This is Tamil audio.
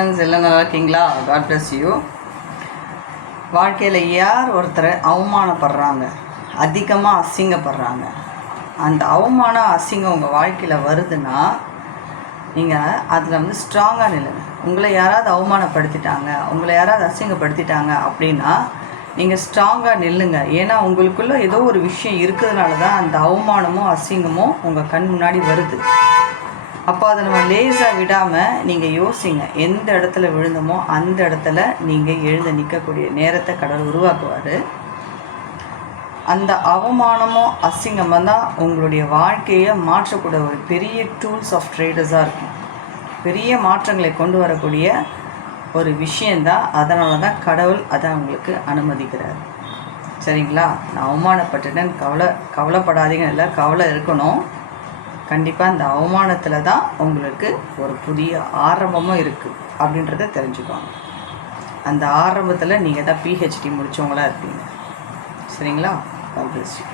எல்லாம் நல்லா இருக்கீங்களா? God bless you. வாழ்க்கையில் யார் ஒருத்தர் அவமானப்படுறாங்க, அதிகமாக அசிங்கப்படுறாங்க, அந்த அவமானம் அசிங்கம் உங்கள் வாழ்க்கையில் வருதுன்னா நீங்கள் அதில் ஸ்ட்ராங்காக நில்லுங்க. உங்களை யாராவது அவமானப்படுத்திட்டாங்க, உங்களை யாராவது அசிங்கப்படுத்திட்டாங்க அப்படின்னா நீங்கள் ஸ்ட்ராங்காக நில்லுங்க. ஏன்னா உங்களுக்குள்ளே ஏதோ ஒரு விஷயம் இருக்கிறதுனால தான் அந்த அவமானமும் அசிங்கமும் உங்கள் கண் முன்னாடி வருது. அப்போ அதை நம்ம லேசாக விடாமல் நீங்கள் யோசிங்க. எந்த இடத்துல விழுந்தமோ அந்த இடத்துல நீங்கள் எழுந்து நிற்கக்கூடிய நேரத்தை கடவுள் உருவாக்குவார். அந்த அவமானமோ அசிங்கமாக தான் உங்களுடைய வாழ்க்கையை மாற்றக்கூடிய ஒரு பெரிய டூல்ஸ் ஆஃப் ட்ரேடர்ஸாக இருக்கும். பெரிய மாற்றங்களை கொண்டு வரக்கூடிய ஒரு விஷயந்தான். அதனால தான் கடவுள் அதை உங்களுக்கு அனுமதிக்கிறார். சரிங்களா? நான் அவமானப்பட்டுட்டேன்னு கவலைப்படாதீங்க. இல்லை, கவலை இருக்கணும். கண்டிப்பாக அந்த அவமானத்தில் தான் உங்களுக்கு ஒரு புதிய ஆரம்பமும் இருக்குது அப்படின்றத தெரிஞ்சுக்கோங்க. அந்த ஆரம்பத்தில் நீங்கள் தான் PhD முடித்தவங்களாக இருப்பீங்க. சரிங்களா? God bless you.